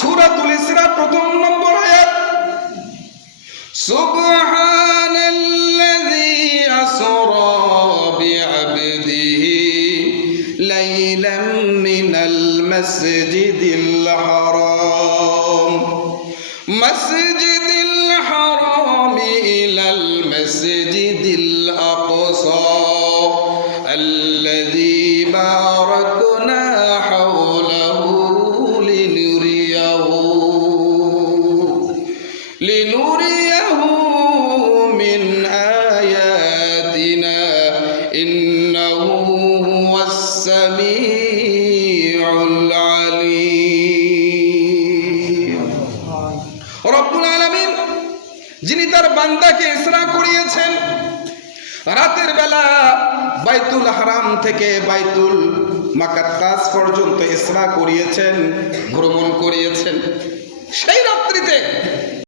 সূরাতুল ইসরা প্রথম নম্বর আয়াত, সুবহানাল্লাযী আসরা বিআবদিহি লাইলাম মিনাল মাসজিদিল হারাম মাসজিদিল হারাম ইলাল মাসজিদিল আকসা আল্লাযী বারাকনা হাওলাহু লিনুরিয়াহু মিন আয়াতিনা ইন্নাহু হুয়াস সামিউল আলীম। রব্বুল আলামিন যিনি তার বান্দাকে ইসরা করিয়েছেন, রাতের বেলা বাইতুল হারাম থেকে বাইতুল মাকাদ্দাস পর্যন্ত ইসরা করিয়েছেন, ভ্রমণ করিয়েছেন, সেই রাত্রিতে